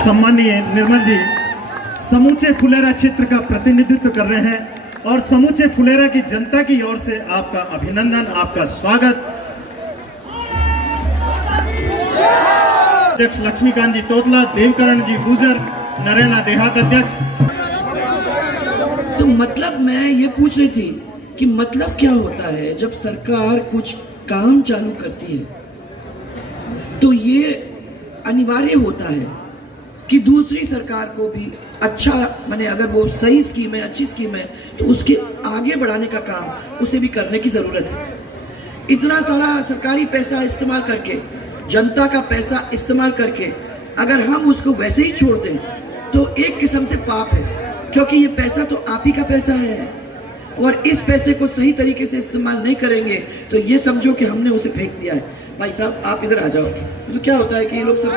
सम्मानीय निर्मल जी समूचे फुलेरा क्षेत्र का प्रतिनिधित्व कर रहे हैं और समूचे फुलेरा की जनता की ओर से आपका अभिनंदन, आपका स्वागत। अध्यक्ष लक्ष्मीकांत जी तोतला, देवकरण जी गुजर, नरेना देहात अध्यक्ष। तो मतलब मैं ये पूछ रही थी कि मतलब क्या होता है जब सरकार कुछ काम चालू करती है तो ये अनिवार्य होता है कि दूसरी सरकार को भी अच्छा, माने अगर वो सही स्कीम है, अच्छी स्कीम है, तो उसके आगे बढ़ाने का काम उसे भी करने की जरूरत है। इतना सारा सरकारी पैसा इस्तेमाल करके, जनता का पैसा इस्तेमाल करके अगर हम उसको वैसे ही छोड़ दें तो एक किस्म से पाप है, क्योंकि ये पैसा तो आप ही का पैसा है और इस पैसे को सही तरीके से इस्तेमाल नहीं करेंगे तो ये समझो कि हमने उसे फेंक दिया है। भाई साहब आप इधर आ जाओ। तो क्या होता है कि ये लोग सब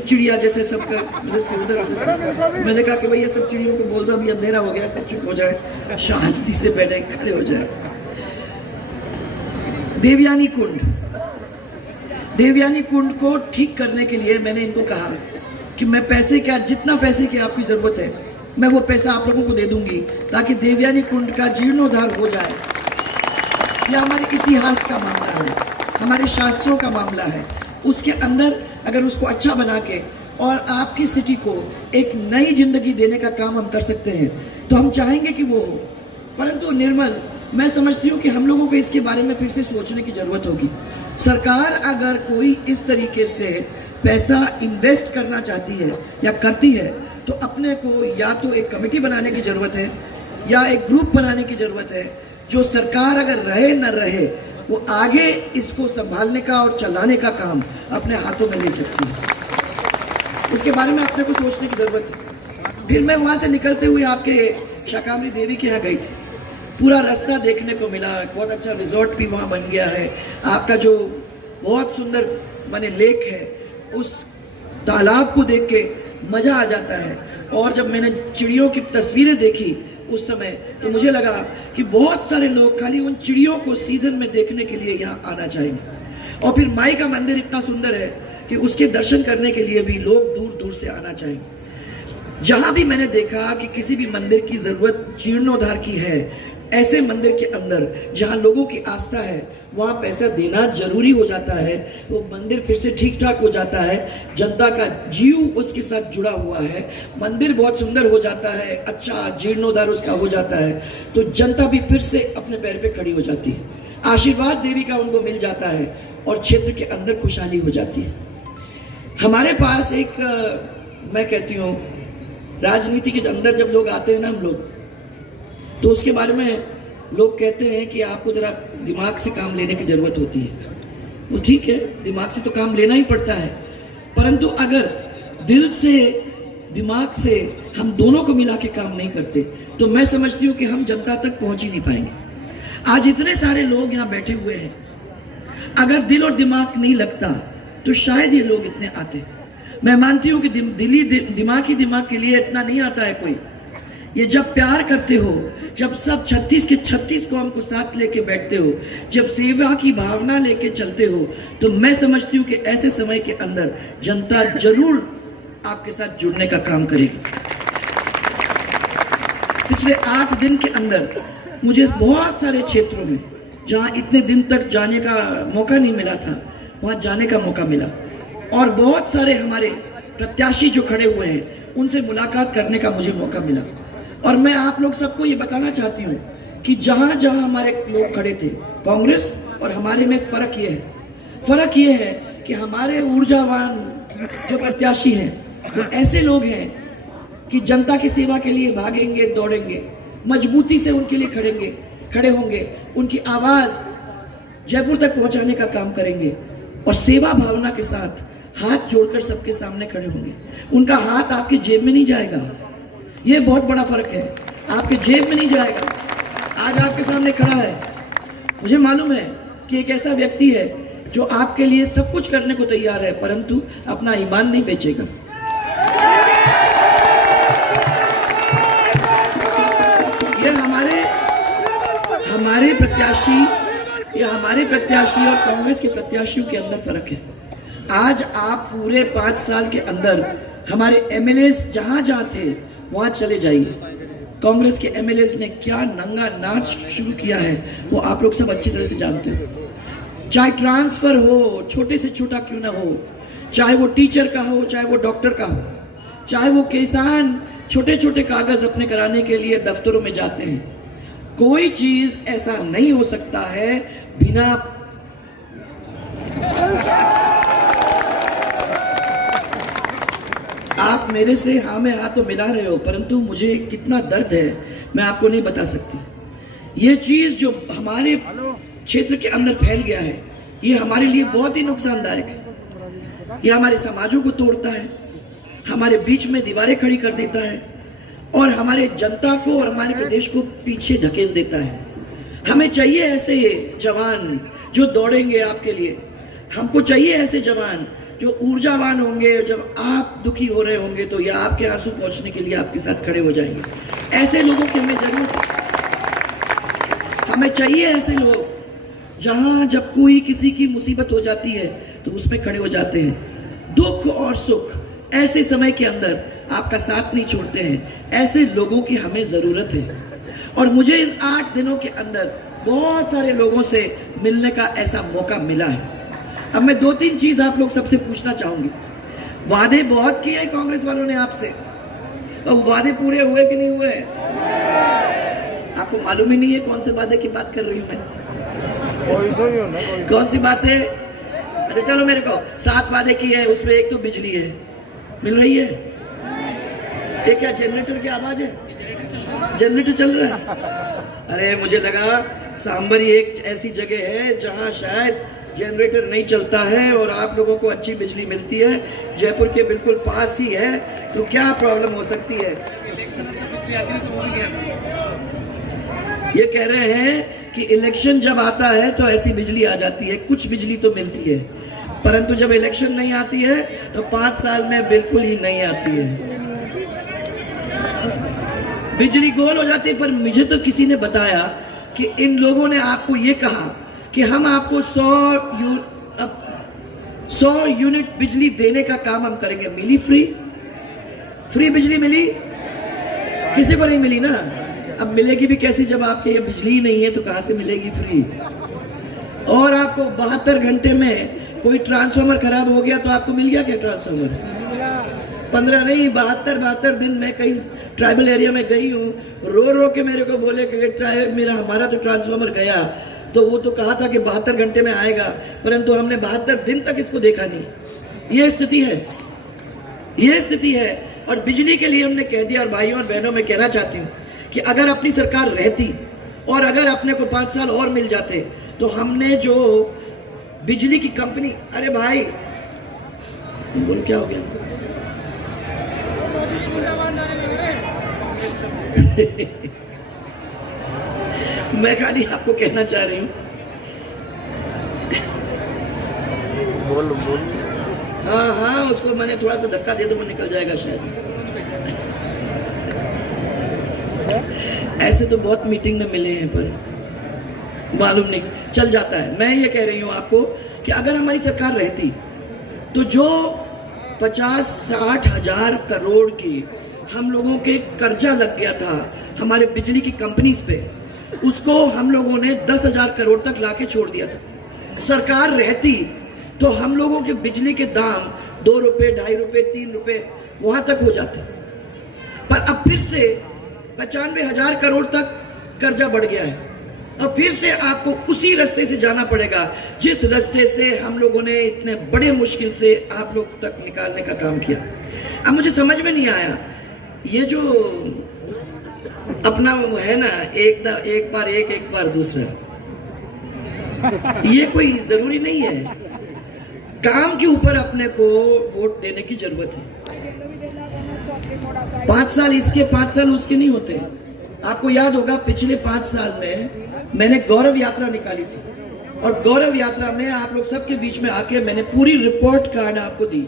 चिड़िया जैसे सब इधर से उधर, मैंने कहा कि भैया सब चिड़ियों को बोल दो अभी अंधेरा हो गया, फिर चुप हो जाए, शांति से बैठे खड़े हो जाए। देवयानी कुंड, देवयानी कुंड को ठीक करने के लिए मैंने इनको कहा कि मैं पैसे क्या, जितना पैसे की आपकी जरूरत है मैं वो पैसा आप लोगों को दे दूंगी ताकि देवयानी कुंड का जीर्णोद्धार हो जाए। यह हमारे इतिहास का मामला है, हमारे शास्त्रों का मामला है। उसके अंदर अगर उसको अच्छा बना के और आपकी सिटी को एक नई जिंदगी देने का काम हम कर सकते हैं तो हम चाहेंगे कि वो हो। परंतु निर्मल, मैं समझती हूँ कि हम लोगों को इसके बारे में फिर से सोचने की जरूरत होगी। सरकार अगर कोई इस तरीके से पैसा इन्वेस्ट करना चाहती है या करती है तो अपने को या तो एक कमेटी बनाने की जरूरत है या एक ग्रुप बनाने की जरूरत है, जो सरकार अगर रहे न रहे वो आगे इसको संभालने का और चलाने का काम अपने हाथों में ले सकती है। उसके बारे में अपने को सोचने की जरूरत है। फिर मैं वहां से निकलते हुए आपके शाकांबरी देवी के यहाँ गई थी। पूरा रास्ता देखने को मिला, बहुत अच्छा रिजॉर्ट भी वहां बन गया है। आपका जो बहुत सुंदर माने लेक है, उस तालाब को देख के मजा आ जाता है। और जब मैंने चिड़ियों की तस्वीरें देखी उस समय तो मुझे लगा कि बहुत सारे लोग खाली उन चिड़ियों को सीजन में देखने के लिए यहाँ आना चाहेंगे। और फिर माई का मंदिर इतना सुंदर है कि उसके दर्शन करने के लिए भी लोग दूर दूर से आना चाहेंगे। जहां भी मैंने देखा कि किसी भी मंदिर की जरूरत जीर्णोद्धार की है, ऐसे मंदिर के अंदर जहां लोगों की आस्था है वहां पैसा देना जरूरी हो जाता है। वो मंदिर फिर से ठीक ठाक हो जाता है, जनता का जीव उसके साथ जुड़ा हुआ है, मंदिर बहुत सुंदर हो जाता है, अच्छा जीर्णोद्धार उसका हो जाता है, तो जनता भी फिर से अपने पैर पे खड़ी हो जाती है, आशीर्वाद देवी का उनको मिल जाता है और क्षेत्र के अंदर खुशहाली हो जाती है। हमारे पास एक मैं कहती हूँ राजनीति के अंदर जब लोग आते हैं ना, हम लोग, तो उसके बारे में लोग कहते हैं कि आपको जरा दिमाग से काम लेने की जरूरत होती है। वो ठीक है, दिमाग से तो काम लेना ही पड़ता है, परंतु अगर दिल से दिमाग से हम दोनों को मिला के काम नहीं करते तो मैं समझती हूँ कि हम जनता तक पहुंच ही नहीं पाएंगे। आज इतने सारे लोग यहाँ बैठे हुए हैं, अगर दिल और दिमाग नहीं लगता तो शायद ये लोग इतने आते। मैं मानती हूँ कि दिमाग ही दिमाग के लिए इतना नहीं आता है कोई। ये जब प्यार करते हो, जब सब 36 के 36 कौम को साथ लेके बैठते हो, जब सेवा की भावना लेके चलते हो, तो मैं समझती हूँ कि ऐसे समय के अंदर जनता जरूर आपके साथ जुड़ने का काम करेगी। पिछले 8 दिन के अंदर मुझे बहुत सारे क्षेत्रों में जहां इतने दिन तक जाने का मौका नहीं मिला था वहां जाने का मौका मिला और बहुत सारे हमारे प्रत्याशी जो खड़े हुए हैं उनसे मुलाकात करने का मुझे मौका मिला। और मैं आप लोग सबको ये बताना चाहती हूँ कि जहां जहां हमारे लोग खड़े थे, कांग्रेस और हमारे में फर्क ये है कि हमारे ऊर्जावान जो प्रत्याशी हैं वो ऐसे लोग हैं कि जनता की सेवा के लिए भागेंगे, दौड़ेंगे, मजबूती से उनके लिए खड़े होंगे, उनकी आवाज जयपुर तक पहुंचाने का काम करेंगे और सेवा भावना के साथ हाथ जोड़कर सबके सामने खड़े होंगे। उनका हाथ आपके जेब में नहीं जाएगा, ये बहुत बड़ा फर्क है, आपके जेब में नहीं जाएगा। आज आपके सामने खड़ा है, मुझे मालूम है कि एक ऐसा व्यक्ति है जो आपके लिए सब कुछ करने को तैयार है, परंतु अपना ईमान नहीं बेचेगा। ये हमारे प्रत्याशी या हमारे प्रत्याशी और कांग्रेस के प्रत्याशियों के अंदर फर्क है। आज आप पूरे 5 साल के अंदर हमारे एमएलए जहां जहां थे वहां चले जाइए। कांग्रेस के एमएलए ने क्या नंगा नाच शुरू किया है वो आप लोग सब अच्छी तरह से जानते हो। चाहे ट्रांसफर हो, छोटे से छोटा क्यों ना हो, चाहे वो टीचर का हो, चाहे वो डॉक्टर का हो, चाहे वो किसान छोटे छोटे कागज अपने कराने के लिए दफ्तरों में जाते हैं, कोई चीज ऐसा नहीं हो सकता है बिना आप मेरे से हाँ में हाँ तो मिला रहे हो, परंतु मुझे कितना दर्द है मैं आपको नहीं बता सकती। ये चीज जो हमारे क्षेत्र के अंदर फैल गया है ये हमारे लिए बहुत ही नुकसानदायक है। ये हमारे समाजों को तोड़ता है, हमारे बीच में दीवारें खड़ी कर देता है और हमारे जनता को और हमारे प्रदेश को पीछे ढकेल देता है। हमें चाहिए ऐसे जवान जो दौड़ेंगे आपके लिए, हमको चाहिए ऐसे जवान जो ऊर्जावान होंगे, जब आप दुखी हो रहे होंगे तो या आपके आंसू पहुंचने के लिए आपके साथ खड़े हो जाएंगे। ऐसे लोगों की हमें जरूरत है। हमें चाहिए ऐसे लोग जहां जब कोई किसी की मुसीबत हो जाती है तो उसमें खड़े हो जाते हैं। दुख और सुख ऐसे समय के अंदर आपका साथ नहीं छोड़ते हैं। ऐसे लोगों की हमें जरूरत है और मुझे इन 8 दिनों के अंदर बहुत सारे लोगों से मिलने का ऐसा मौका मिला है। अब मैं 2-3 चीज आप लोग सबसे पूछना चाहूंगी। वादे बहुत किए कांग्रेस वालों ने आपसे, और वादे पूरे हुए कि नहीं हुए? आपको मालूम ही नहीं है कौन से वादे की बात कर रही हूं मैं? कौन सी बात है? अच्छा चलो, मेरे को 7 वादे किए हैं, उसमें एक तो बिजली है, मिल रही है। ये क्या जनरेटर की आवाज है? जनरेटर चल रहा है? अरे मुझे लगा सांबरी एक ऐसी जगह है जहां शायद जनरेटर नहीं चलता है और आप लोगों को अच्छी बिजली मिलती है। जयपुर के बिल्कुल पास ही है, तो क्या प्रॉब्लम हो सकती है? ये कह रहे हैं कि इलेक्शन जब आता है तो ऐसी बिजली आ जाती है, कुछ बिजली तो मिलती है, परंतु जब इलेक्शन नहीं आती है तो 5 साल में बिल्कुल ही नहीं आती है। बिजली गोल हो जाती है। पर मुझे तो किसी ने बताया कि इन लोगों ने आपको ये कहा कि हम आपको 100 यूनिट बिजली देने का काम हम करेंगे। मिली फ्री बिजली मिली? किसी को नहीं मिली ना। अब मिलेगी भी कैसी जब आपके ये बिजली ही नहीं है, तो कहां से मिलेगी फ्री? और आपको 72 घंटे में कोई ट्रांसफार्मर खराब हो गया तो आपको मिल गया क्या ट्रांसफार्मर? 15 नहीं, 72 दिन मैं कहीं ट्राइबल एरिया में गई हूँ, रो रो के मेरे को बोले कि हमारा तो ट्रांसफार्मर गया। तो वो तो कहा था कि 72 घंटे में आएगा, परंतु हमने 72 दिन तक इसको देखा नहीं। ये स्थिति है, ये स्थिति है। और बिजली के लिए हमने कह दिया। और भाइयों और बहनों, मैं कहना चाहती हूँ कि अगर अपनी सरकार रहती और अगर अपने को 5 साल और मिल जाते तो हमने जो बिजली की कंपनी, अरे भाई बोलो क्या हो गया? मैं खाली आपको कहना चाह रही हूं। बोल। हाँ, उसको मैंने थोड़ा सा धक्का दे दो, वो निकल जाएगा शायद। ऐसे तो बहुत मीटिंग में मिले हैं पर मालूम नहीं चल जाता है। मैं ये कह रही हूं आपको कि अगर हमारी सरकार रहती तो जो 50-60 हजार करोड़ की हम लोगों के कर्जा लग गया था हमारे बिजली की कंपनीज पे, उसको हम लोगों ने 10,000 करोड़ तक लाके छोड़ दिया था। सरकार रहती तो हम लोगों के बिजली के दाम 2 रुपए, 2.5 रुपए, 3 रुपए वहां तक हो जाते। पर अब फिर से 95,000 करोड़ तक कर्जा बढ़ गया है। अब फिर से आपको उसी रास्ते से जाना पड़ेगा जिस रास्ते से हम लोगों ने इतने बड़े मुश्किल से आप लोग तक निकालने का काम किया। अब मुझे समझ में नहीं आया, ये जो अपना है ना, एक बार दूसरा, ये कोई जरूरी नहीं है। काम के ऊपर अपने को वोट देने की जरूरत है। 5 साल इसके, 5 साल उसके नहीं होते। आपको याद होगा पिछले 5 साल में मैंने गौरव यात्रा निकाली थी और गौरव यात्रा में आप लोग सबके बीच में आके मैंने पूरी रिपोर्ट कार्ड आपको दी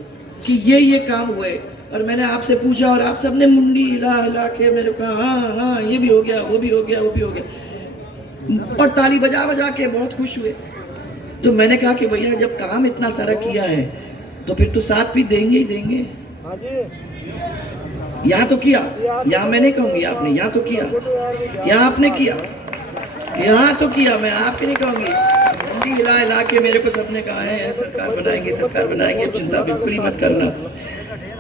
कि ये काम हुए। और मैंने आपसे पूछा और आप सबने मुंडी हिला हिला के मेरे को हाँ ये भी हो गया, वो भी हो गया, वो भी हो गया, और ताली बजा बजा के बहुत खुश हुए। तो मैंने कहा कि भैया जब काम इतना सारा किया है तो फिर तो साथ भी देंगे ही देंगे। यहाँ तो किया, यहाँ मैं नहीं कहूंगी आपने, यहाँ तो किया, यहाँ आपने किया, यहाँ तो किया, मैं आपकी नहीं कहूंगी। हिंदी हिला हिला के मेरे को सबने कहा है सरकार बनाएंगे, सरकार बनाएंगे, चिंता बिल्कुल ही मत करना।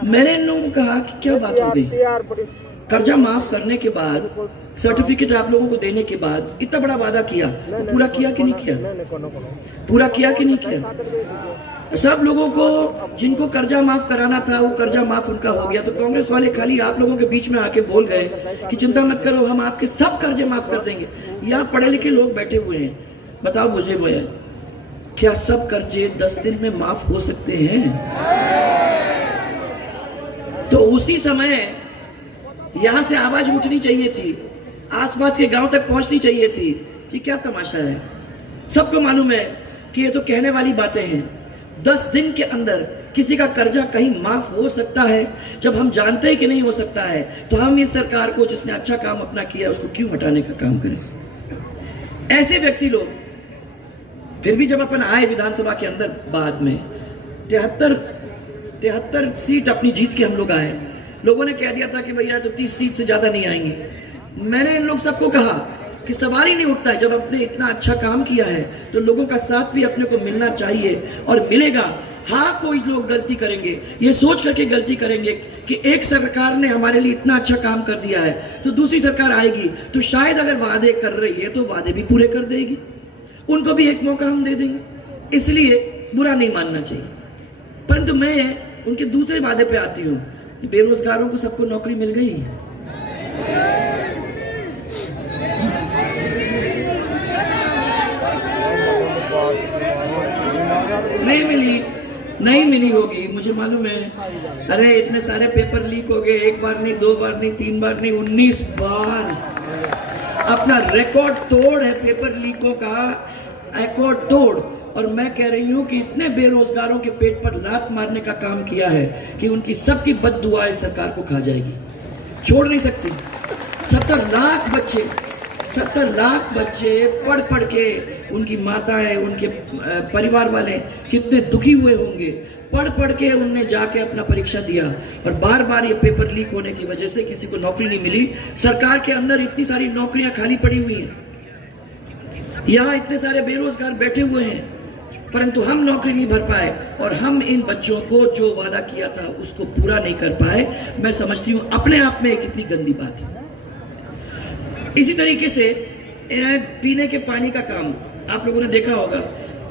मैंने इन लोगों को कहा कि क्या बात हो गई, कर्जा माफ करने के बाद, सर्टिफिकेट आप लोगों को देने के बाद इतना बड़ा वादा किया, वो पूरा किया कि नहीं किया? पूरा किया कि नहीं किया? सब लोगों को जिनको कर्जा माफ कराना था वो कर्जा माफ उनका हो गया। तो कांग्रेस वाले खाली आप लोगों के बीच में आके बोल गए कि चिंता मत करो, हम आपके सब कर्जे माफ कर देंगे। यहाँ पढ़े लिखे लोग बैठे हुए हैं, बताओ मुझे भैया, क्या सब कर्जे 10 दिन में माफ हो सकते हैं? तो उसी समय यहां से आवाज उठनी चाहिए थी, आसपास के गांव तक पहुंचनी चाहिए थी कि क्या तमाशा है। सबको मालूम है कि ये तो कहने वाली बातें हैं। 10 दिन के अंदर किसी का कर्जा कहीं माफ हो सकता है? जब हम जानते हैं कि नहीं हो सकता है तो हम इस सरकार को, जिसने अच्छा काम अपना किया, उसको क्यों हटाने का काम करें? ऐसे व्यक्ति लोग फिर भी जब अपन आए विधानसभा के अंदर, बाद में 73 सीट अपनी जीत के हम लोग आए। लोगों ने कह दिया था कि भैया तो 30 सीट से ज्यादा नहीं आएंगे। मैंने इन लोग सबको कहा कि सवाल ही नहीं उठता है, जब आपने इतना अच्छा काम किया है तो लोगों का साथ भी अपने को मिलना चाहिए और मिलेगा। हाँ, कोई लोग गलती करेंगे, ये सोच करके गलती करेंगे कि एक सरकार ने हमारे लिए इतना अच्छा काम कर दिया है तो दूसरी सरकार आएगी तो शायद अगर वादे कर रही है तो वादे भी पूरे कर देगी, उनको भी एक मौका हम दे देंगे। इसलिए बुरा नहीं मानना चाहिए। परंतु मैं उनके दूसरे वादे पे आती हूँ, बेरोजगारों को सबको नौकरी मिल गई, नहीं मिली होगी, मुझे मालूम है। अरे इतने सारे पेपर लीक हो गए, एक बार नहीं, 2 बार नहीं, 3 बार नहीं, 19 बार। अपना रिकॉर्ड तोड़ है पेपर लीकों का, रिकॉर्ड तोड़। और मैं कह रही हूं कि इतने बेरोजगारों के पेट पर लात मारने का काम किया है कि उनकी सबकी बद्दुआ इस सरकार को खा जाएगी, छोड़ नहीं सकती। 70 लाख बच्चे पढ़ पढ़ के, उनकी माताएं, उनके परिवार वाले कितने दुखी हुए होंगे। पढ़ पढ़ के उनने जाके अपना परीक्षा दिया और बार बार ये पेपर लीक होने की वजह से किसी को नौकरी नहीं मिली। सरकार के अंदर इतनी सारी नौकरियां खाली पड़ी हुई हैं, यहाँ इतने सारे बेरोजगार बैठे हुए हैं, परंतु हम नौकरी नहीं भर पाए और हम इन बच्चों को जो वादा किया था उसको पूरा नहीं कर पाए। मैं समझती हूँ अपने आप में कितनी गंदी बात है। इसी तरीके से पीने के पानी का काम आप लोगों ने देखा होगा,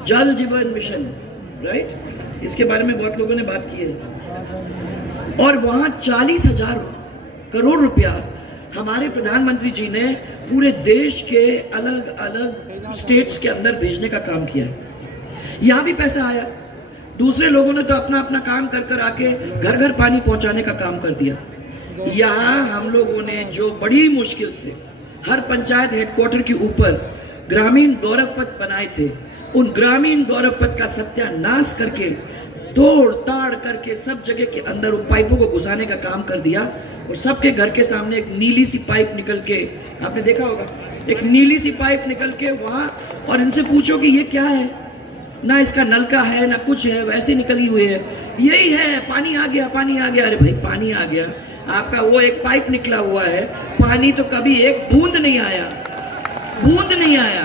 जल जीवन मिशन, राइट, इसके बारे में बहुत लोगों ने बात की है। और वहां 40,000 करोड़ रुपया हमारे प्रधानमंत्री जी ने पूरे देश के अलग अलग स्टेट्स के अंदर भेजने का काम किया है। यहां भी पैसा आया, दूसरे लोगों ने तो अपना अपना काम कर कर आके घर घर पानी पहुंचाने का काम कर दिया। यहां हम लोगों ने जो बड़ी मुश्किल से हर पंचायत हेडक्वार्टर के ऊपर ग्रामीण गौरव पथ बनाए थे, उन ग्रामीण गौरव पथ का सत्यानाश करके, तोड़ ताड़ करके सब जगह के अंदर उन पाइपों को घुसाने का काम कर दिया। और सबके घर के सामने एक नीली सी पाइप निकल के, आपने देखा होगा, एक नीली सी पाइप निकल के वहां, और इनसे पूछो कि ये क्या है, ना इसका नलका है ना कुछ है, वैसे निकली हुई है। यही है, पानी आ गया, पानी आ गया। अरे भाई पानी आ गया, आपका वो एक पाइप निकला हुआ है, पानी तो कभी एक बूंद नहीं आया, बूंद नहीं आया।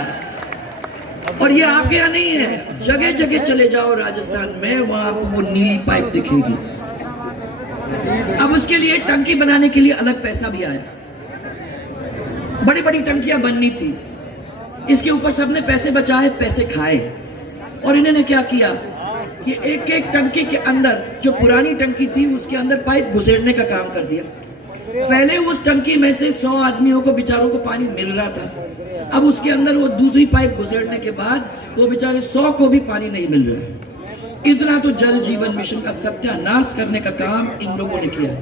और ये आपके यहाँ नहीं है, जगह जगह चले जाओ राजस्थान में, वहां आपको वो नीली पाइप दिखेगी। अब उसके लिए टंकी बनाने के लिए अलग पैसा भी आया, बड़ी बड़ी टंकियां बननी थी, इसके ऊपर सबने पैसे बचाए, पैसे खाए। और इन्होंने क्या किया कि एक एक टंकी के अंदर, जो पुरानी टंकी थी उसके अंदर पाइप घुसेड़ने का काम कर दिया। पहले उस टंकी में से 100 आदमियों को, बेचारों को पानी मिल रहा था, अब उसके अंदर वो दूसरी पाइप घुसेड़ने के बाद वो बेचारे 100 को भी पानी नहीं मिल रहा है। इतना तो जल जीवन मिशन का सत्यानाश करने का काम इन लोगों ने किया।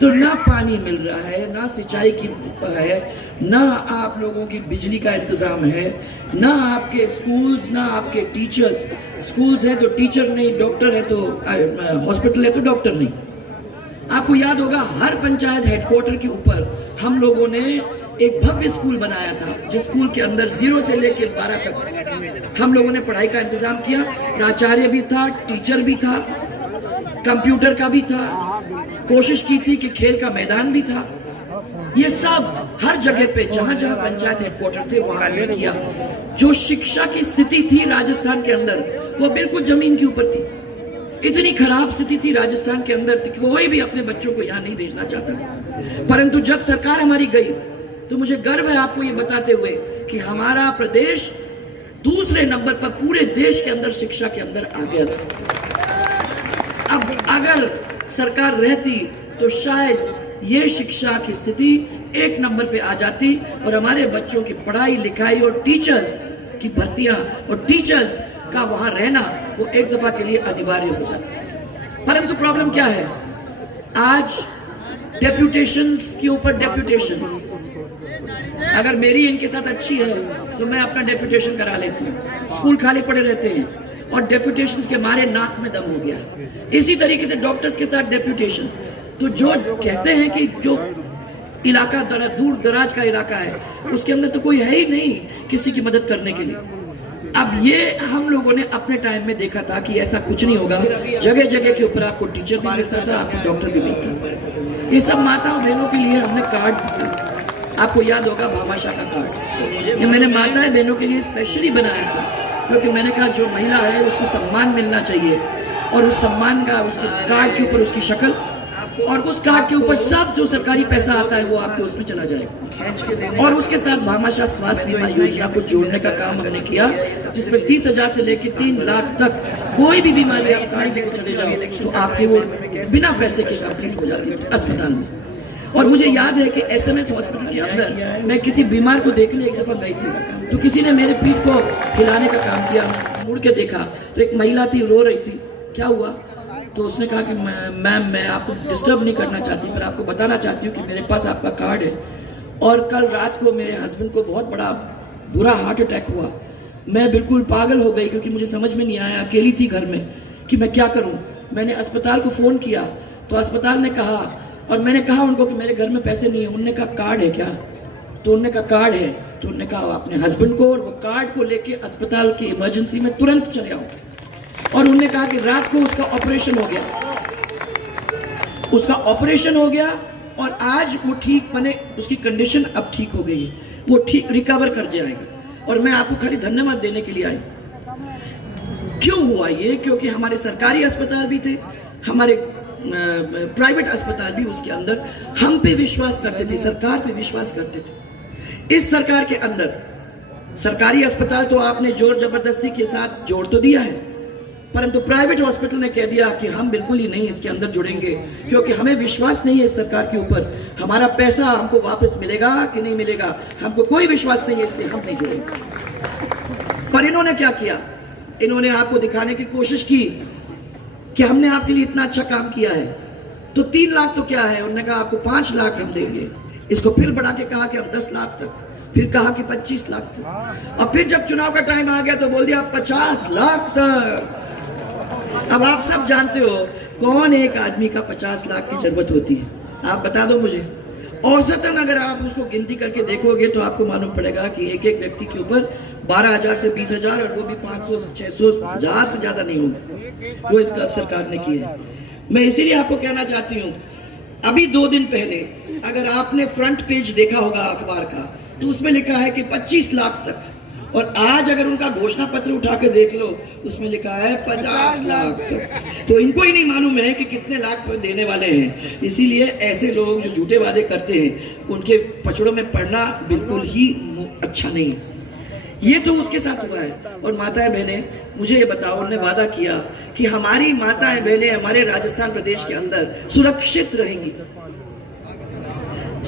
तो ना पानी मिल रहा है, ना सिंचाई की है, ना आप लोगों की बिजली का इंतजाम है, ना आपके स्कूल्स, ना आपके टीचर्स। स्कूल्स है तो टीचर नहीं, डॉक्टर है तो हॉस्पिटल है तो डॉक्टर नहीं। आपको याद होगा हर पंचायत हेडक्वार्टर के ऊपर हम लोगों ने एक भव्य स्कूल बनाया था, जिस स्कूल के अंदर 0 से लेकर 12 तक हम लोगों ने पढ़ाई का इंतजाम किया। प्राचार्य भी था, टीचर भी था, कंप्यूटर का भी था, कोशिश की थी कि खेल का मैदान भी था। ये सब हर जगह पे जहां जहां पंचायत हेडक्वार्टर थे वहां हमने किया। जो शिक्षा की स्थिति थी राजस्थान के अंदर वो बिल्कुल जमीन के ऊपर थी। इतनी खराब स्थिति थी राजस्थान के अंदर कि कोई भी अपने बच्चों को यहाँ नहीं भेजना चाहता था। परंतु जब सरकार हमारी गई तो मुझे गर्व है आपको ये बताते हुए कि हमारा प्रदेश दूसरे नंबर पर पूरे देश के अंदर शिक्षा के अंदर आ गया था। अब अगर सरकार रहती तो शायद ये शिक्षा की स्थिति एक नंबर पे आ जाती और हमारे बच्चों की पढ़ाई लिखाई और टीचर्स की भर्तियां और टीचर्स का वहां रहना वो एक दफा के लिए अनिवार्य हो जाता। परंतु प्रॉब्लम क्या है, आज डेप्यूटेशंस के ऊपर डेप्यूटेशंस। अगर मेरी इनके साथ अच्छी है तो मैं अपना डेप्यूटेशन करा लेती हूँ। स्कूल खाली पड़े रहते हैं और डेप्यूटेशंस के मारे नाक में दम हो गया। इसी तरीके से डॉक्टर्स के साथ डेप्यूटेशंस। तो जो कहते हैं कि जो इलाका दूर दराज का इलाका है उसके अंदर तो कोई है ही नहीं किसी की मदद करने के लिए। अब ये हम लोगों ने अपने टाइम में देखा था कि ऐसा कुछ नहीं होगा। जगह जगह के ऊपर आपको टीचर भी मिलता था, आपको डॉक्टर भी मिलता था। ये सब माताओं बहनों के लिए हमने कार्ड दिया। आपको याद होगा भामाशाह का कार्ड, ये मैंने माताएं बहनों के लिए स्पेशली बनाया था क्योंकि मैंने कहा जो महिला है उसको सम्मान मिलना चाहिए और उस सम्मान का उसके कार्ड के ऊपर उसकी शक्ल और उस कार्ड के ऊपर सब जो सरकारी पैसा आता है वो आपके उसमें चला जाएगा। और उसके साथ भामाशाह स्वास्थ्य बीमा योजना को जोड़ने का काम हमने किया जिसमें 30,000 से लेकर 3 लाख तक कोई भी बीमारी आप कार्ड लेकर चले जाओ तो आपके वो बिना पैसे के कंप्लीट हो जाती थी अस्पताल में। और मुझे याद है कि SMS हॉस्पिटल के अंदर मैं किसी बीमार को देखने एक दफा गई थी तो किसी ने मेरे पीठ को हिलाने का काम किया। मुड़ के देखा तो एक महिला थी, रो रही थी। क्या हुआ? तो उसने कहा कि मैम मैं आपको डिस्टर्ब नहीं करना चाहती पर आपको बताना चाहती हूँ कि मेरे पास आपका कार्ड है और कल रात को मेरे हस्बैंड को बहुत बड़ा बुरा हार्ट अटैक हुआ। मैं बिल्कुल पागल हो गई क्योंकि मुझे समझ में नहीं आया, अकेली थी घर में कि मैं क्या करूँ। मैंने अस्पताल को फ़ोन किया तो अस्पताल ने कहा और मैंने कहा उनको कि मेरे घर में पैसे नहीं है। उन्होंने कहा कार्ड है क्या? तो उन्होंने कहा कार्ड है। तो उन्होंने कहा अपने हस्बैंड को और वो कार्ड को लेके अस्पताल की इमरजेंसी में तुरंत चले आओ। और उन्होंने कहा कि रात को उसका ऑपरेशन हो गया, उसका ऑपरेशन हो गया और आज वो ठीक बने, उसकी कंडीशन अब ठीक हो गई है, वो ठीक रिकवर कर जाएगा। और मैं आपको खाली धन्यवाद देने के लिए आई। क्यों हुआ ये? क्योंकि हमारे सरकारी अस्पताल भी थे, हमारे प्राइवेट अस्पताल भी, उसके अंदर हम पे विश्वास करते थे, सरकार पे विश्वास करते थे। इस सरकार के अंदर सरकारी अस्पताल तो आपने जोर जबरदस्ती के साथ जोड़ तो दिया है परंतु प्राइवेट हॉस्पिटल ने कह दिया कि हम बिल्कुल ही नहीं इसके अंदर जुड़ेंगे क्योंकि हमें विश्वास नहीं है इस सरकार के ऊपर, हमारा पैसा हमको वापस मिलेगा कि नहीं मिलेगा हमको कोई विश्वास नहीं है, इसलिए हम नहीं जुड़ेंगे। पर इन्होंने क्या किया? इन्होंने आपको दिखाने की कोशिश की कि हमने आपके लिए इतना अच्छा काम किया है। तो 3 लाख तो क्या है, उन्होंने कहा आपको 5 लाख हम देंगे। इसको फिर बढ़ा के कहा कि हम 10 लाख तक, फिर कहा कि 25 लाख तक, और फिर जब चुनाव का टाइम आ गया तो बोल दिया 50 लाख तक। अब आप सब जानते हो कौन एक आदमी का 50 लाख की जरूरत होती है, आप बता दो मुझे। औसतन अगर आप उसको गिनती करके देखोगे तो आपको मालूम पड़ेगा कि एक एक व्यक्ति के ऊपर 12,000 से 20,000 और वो भी 500 600 1000 से ज्यादा नहीं होगा वो इसका सरकार ने किया है। मैं इसीलिए आपको कहना चाहती हूँ, अभी 2 दिन पहले अगर आपने फ्रंट पेज देखा होगा अखबार का तो उसमें लिखा है कि 25 लाख तक, और आज अगर उनका घोषणा पत्र उठा के देख लो उसमें लिखा है 50 लाख तक। तो इनको ही नहीं मालूम है कि कितने लाख देने वाले हैं। इसीलिए ऐसे लोग जो झूठे वादे करते हैं उनके पचड़ों में पड़ना बिल्कुल ही अच्छा नहीं है। ये तो उसके साथ हुआ है। और माताएं बहनें मुझे ये बताओ, उन्होंने वादा किया कि हमारी माताएं बहनें हमारे राजस्थान प्रदेश के अंदर सुरक्षित रहेंगी।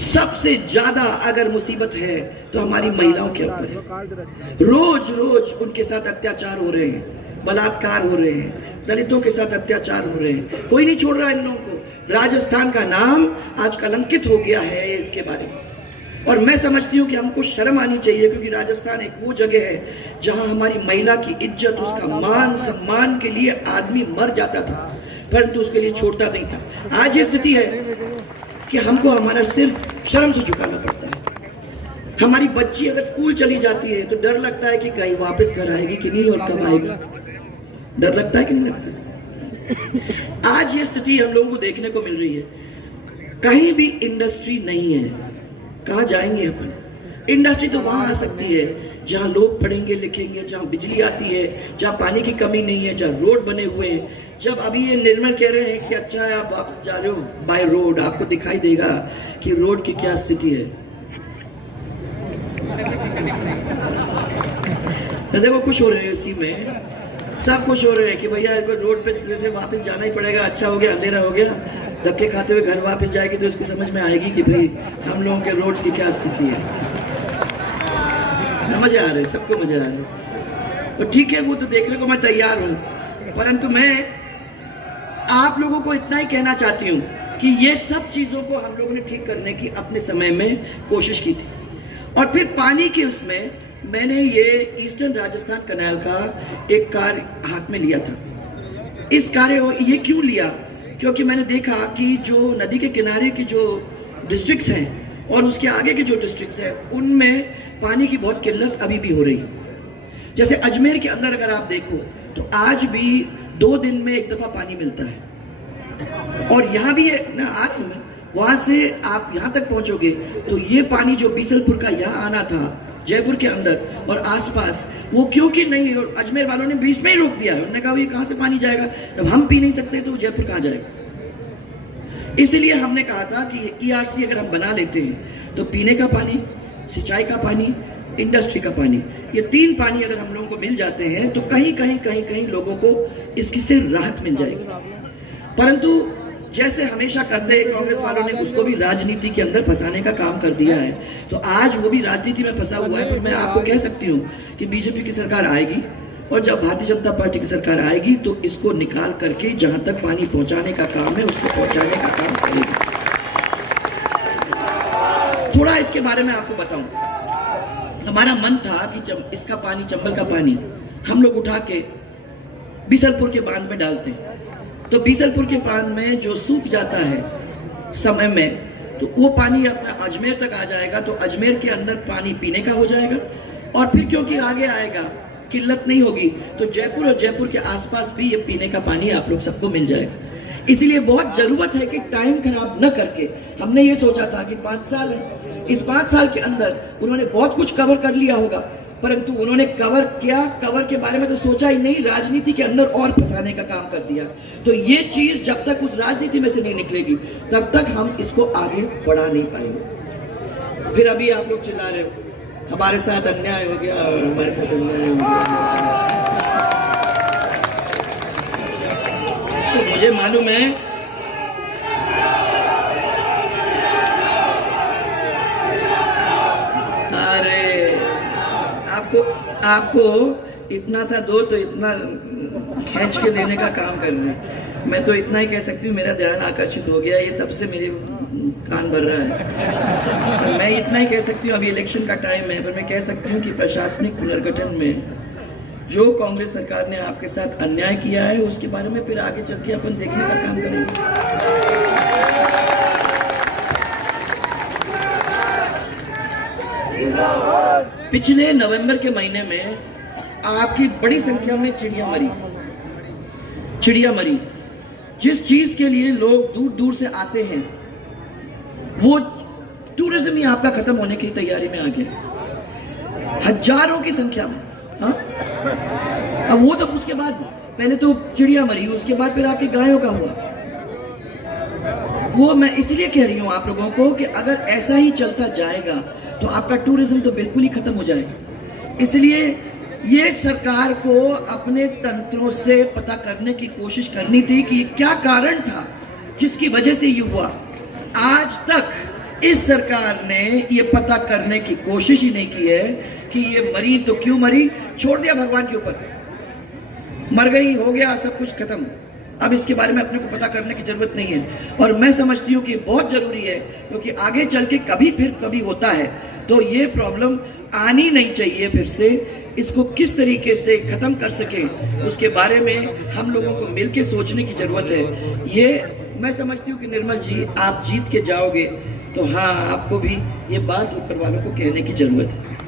सबसे ज्यादा अगर मुसीबत है तो हमारी महिलाओं के ऊपर है। रोज रोज उनके साथ अत्याचार हो रहे हैं, बलात्कार हो रहे हैं, दलितों के साथ अत्याचार हो रहे हैं, कोई नहीं छोड़ रहा है इन लोगों को। राजस्थान का नाम आज कलंकित हो गया है इसके बारे में, और मैं समझती हूँ कि हमको शर्म आनी चाहिए क्योंकि राजस्थान एक वो जगह है जहां हमारी महिला की इज्जत, उसका मान सम्मान के लिए आदमी मर जाता था परंतु उसके लिए छोड़ता नहीं था। आज ये स्थिति है कि हमको हमारा सिर शर्म से झुकाना पड़ता है। हमारी बच्ची अगर स्कूल चली जाती है तो डर लगता है कि कहीं वापस घर आएगी कि नहीं और कब आएगी, डर लगता है कि नहीं लगता है? आज ये स्थिति हम लोगों को देखने को मिल रही है। कहीं भी इंडस्ट्री नहीं है, कहाँ जाएंगे अपन? इंडस्ट्री तो वहां आ सकती है जहां लोग पढ़ेंगे लिखेंगे, जहां बिजली आती है, जहां पानी की कमी नहीं है, जहां रोड बने हुए हैं। जब अभी ये निर्मल कह रहे हैं कि अच्छा है आप वापस जा रहे हो बाय रोड, आपको दिखाई देगा कि रोड की क्या स्थिति है। तो देखो खुश हो रहे हैं, इसी में सब खुश हो रहे हैं कि भैया रोड पे से वापस जाना ही पड़ेगा, अच्छा हो गया, अंधेरा हो गया, धक्के खाते हुए घर वापस जाएगी तो उसको समझ में आएगी कि भाई हम लोगों के रोड की क्या स्थिति है। मजे आ रहे, सबको मजे आ रहे। तो ठीक है, वो तो देखने को मैं तैयार हूं, परंतु मैं आप लोगों को इतना ही कहना चाहती हूं कि ये सब चीजों को हम लोगों ने ठीक करने की अपने समय में कोशिश की थी। और फिर पानी के उसमें मैंने ये ईस्टर्न राजस्थान कनाल का एक कार्य हाथ में लिया था। इस कार्य ये क्यों लिया? क्योंकि मैंने देखा कि जो नदी के किनारे की जो डिस्ट्रिक्ट्स हैं और उसके आगे के जो डिस्ट्रिक्ट्स हैं उनमें पानी की बहुत किल्लत अभी भी हो रही है। जैसे अजमेर के अंदर अगर आप देखो तो आज भी 2 दिन में एक दफा पानी मिलता है। और यहाँ भी ना आ रही हूँ, वहां से आप यहाँ तक पहुंचोगे तो ये पानी जो बीसलपुर का यहाँ आना था जयपुर के अंदर और आसपास, वो क्योंकि नहीं, और अजमेर वालों ने बीच में ही रोक दिया है। उन्होंने कहा ये कहाँ से पानी जाएगा, जब हम पी नहीं सकते तो जयपुर कहाँ जाएगा। इसलिए हमने कहा था कि ERC अगर हम बना लेते हैं तो पीने का पानी, सिंचाई का पानी, इंडस्ट्री का पानी, ये 3 पानी अगर हम लोगों को मिल जाते हैं तो कहीं कहीं कहीं कहीं लोगों को इसकी से राहत मिल जाएगी। परंतु जैसे हमेशा करते हैं कांग्रेस वालों ने उसको भी राजनीति के अंदर फंसाने का काम कर दिया है, तो आज वो भी राजनीति में फंसा हुआ है। फिर मैं आपको कह सकती हूँ कि बीजेपी की सरकार आएगी और जब भारतीय जनता पार्टी की सरकार आएगी तो इसको निकाल करके जहां तक पानी पहुंचाने का काम है उसको पहुंचाने का काम करेगी। थोड़ा इसके बारे में आपको बताऊं, हमारा मन था कि जब इसका पानी, चंबल का पानी हम लोग उठा के बीसलपुर के बांध में डालते हैं तो बीसलपुर के बांध में जो सूख जाता है समय में, तो वो पानी अपना अजमेर तक आ जाएगा, तो अजमेर के अंदर पानी पीने का हो जाएगा। और फिर क्योंकि आगे आएगा, किल्लत नहीं होगी, तो जयपुर और जयपुर के आसपास भी ये पीने का पानी आप लोग सबको मिल जाएगा। इसलिए बहुत जरूरत है कि टाइम खराब न करके, हमने ये सोचा था कि 5 साल है, इस 5 साल के अंदर उन्होंने बहुत कुछ कवर कर लिया होगा, परंतु उन्होंने कवर के बारे में तो सोचा ही नहीं, राजनीति के अंदर और फंसाने का काम कर दिया। तो ये चीज जब तक उस राजनीति में से नहीं निकलेगी तब तक हम इसको आगे बढ़ा नहीं पाएंगे। फिर अभी आप लोग चिल्ला रहे हो हमारे साथ अन्याय हो गया, हमारे साथ अन्याय हो गया। तो मुझे मालूम है आपको इतना सा दो तो इतना खींच के देने का काम कर रहे हैं। मैं तो इतना ही कह सकती हूँ, मेरा ध्यान आकर्षित हो गया, ये तब से मेरे कान भर रहा है। मैं इतना ही कह सकती हूँ, अभी इलेक्शन का टाइम है, पर मैं कह सकती हूँ कि प्रशासनिक पुनर्गठन में जो कांग्रेस सरकार ने आपके साथ अन्याय किया है उसके बारे में फिर आगे चल के अपन देखने का काम करेंगे। पिछले नवंबर के महीने में आपकी बड़ी संख्या में चिड़िया मरी। जिस चीज के लिए लोग दूर दूर से आते हैं वो टूरिज्म ही आपका खत्म होने की तैयारी में आ गया, हजारों की संख्या में। हाँ, अब वो तो उसके बाद पहले तो चिड़िया मरी, उसके बाद फिर आपकी गायों का हुआ। वो मैं इसलिए कह रही हूं आप लोगों को कि अगर ऐसा ही चलता जाएगा तो आपका टूरिज्म तो बिल्कुल ही खत्म हो जाएगा। इसलिए ये सरकार को अपने तंत्रों से पता करने की कोशिश करनी थी कि क्या कारण था जिसकी वजह से ये हुआ। आज तक इस सरकार ने ये पता करने की कोशिश ही नहीं की है कि ये मरी तो क्यों मरी, छोड़ दिया भगवान के ऊपर, मर गई, हो गया, सब कुछ खत्म। अब इसके बारे में अपने को पता करने की जरूरत नहीं है। और मैं समझती हूँ कि बहुत जरूरी है, क्योंकि आगे चल के कभी होता है तो ये प्रॉब्लम आनी नहीं चाहिए फिर से। इसको किस तरीके से खत्म कर सके उसके बारे में हम लोगों को मिलकर सोचने की जरूरत है। ये मैं समझती हूँ कि निर्मल जी आप जीत के जाओगे तो हाँ, आपको भी ये बात ऊपर वालों को कहने की जरूरत है।